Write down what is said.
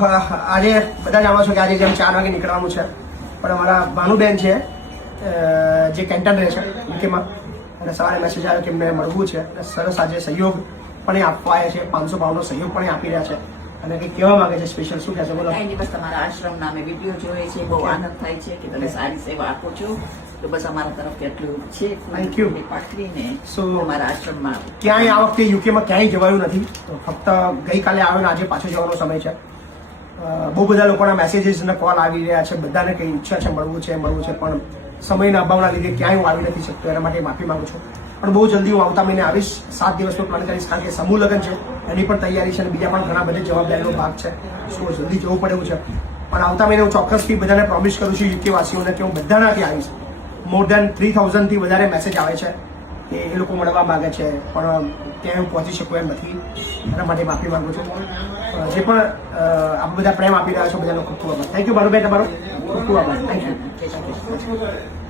આજે બધા જાણો છો કે આજે જેમ 4 વાગે નીકળવાનું છે, પણ અમારા ભાનુબેન છે જે કેન્ટન રહે છે યુકેમાં, અને સવારે મેસેજ આવ્યો કે એમને મળવું છે. સરસ આજે સહયોગ પણ આપવા આવ્યા છે, 500 પાઉન્ડનો સહયોગ પણ આપી રહ્યા છે, અને કંઈક કહેવા માંગે છે સ્પેશિયલ. શું કહેશો? બોલો. કાંઈ નહીં, બસ તમારા આશ્રમના અમે વિડીયો જોઈએ છે, બહુ આનંદ થાય છે કે તમે સારી સેવા આપો છો. તો બસ અમારા તરફથી એટલું છે. Thank you. પાઠવીને સો તમારા આશ્રમમાં ક્યાંય આ વખતે યુકેમાં ક્યાંય જવાયું નથી, તો ફક્ત ગઈકાલે આવ્યો ને આજે પાછો જવાનો સમય છે. બહુ બધા લોકોના મેસેજીસ અને કોલ આવી રહ્યા છે, બધાને કઈ ઈચ્છા છે મળવું છે, પણ સમયના અભાવના લીધે ક્યાંય હું આવી નથી શકતો, એના માટે માફી માંગુ છું. પણ બહુ જલ્દી હું આવતા મહિને આવીશ. 7 દિવસનો પ્લાન કરીશ, કારણ કે સમૂહ લગ્ન છે, એની પણ તૈયારી છે, અને બીજા પણ ઘણા બધી જવાબદારીનો ભાગ છે. સો જલ્દી જવું પડે એવું છે, પણ આવતા મહિને હું ચોક્કસથી બધાને પ્રોમિસ કરું છું યુકે વાસીઓને કે હું બધાના ત્યાં આવીશ. મોર દેન 3000 થી વધારે મેસેજ આવે છે કે એ લોકો મળવા માંગે છે, પણ ત્યાં હું પહોંચી શકું એમ નથી. એના માટે માફી માંગુ છું. જે પણ આ બધા પ્રેમ આપી રહ્યા છો બધાનો ખૂબ ખૂબ આભાર. થેન્ક યુ ભાનુભાઈ, તમારો ખૂબ ખૂબ આભાર. Thank you.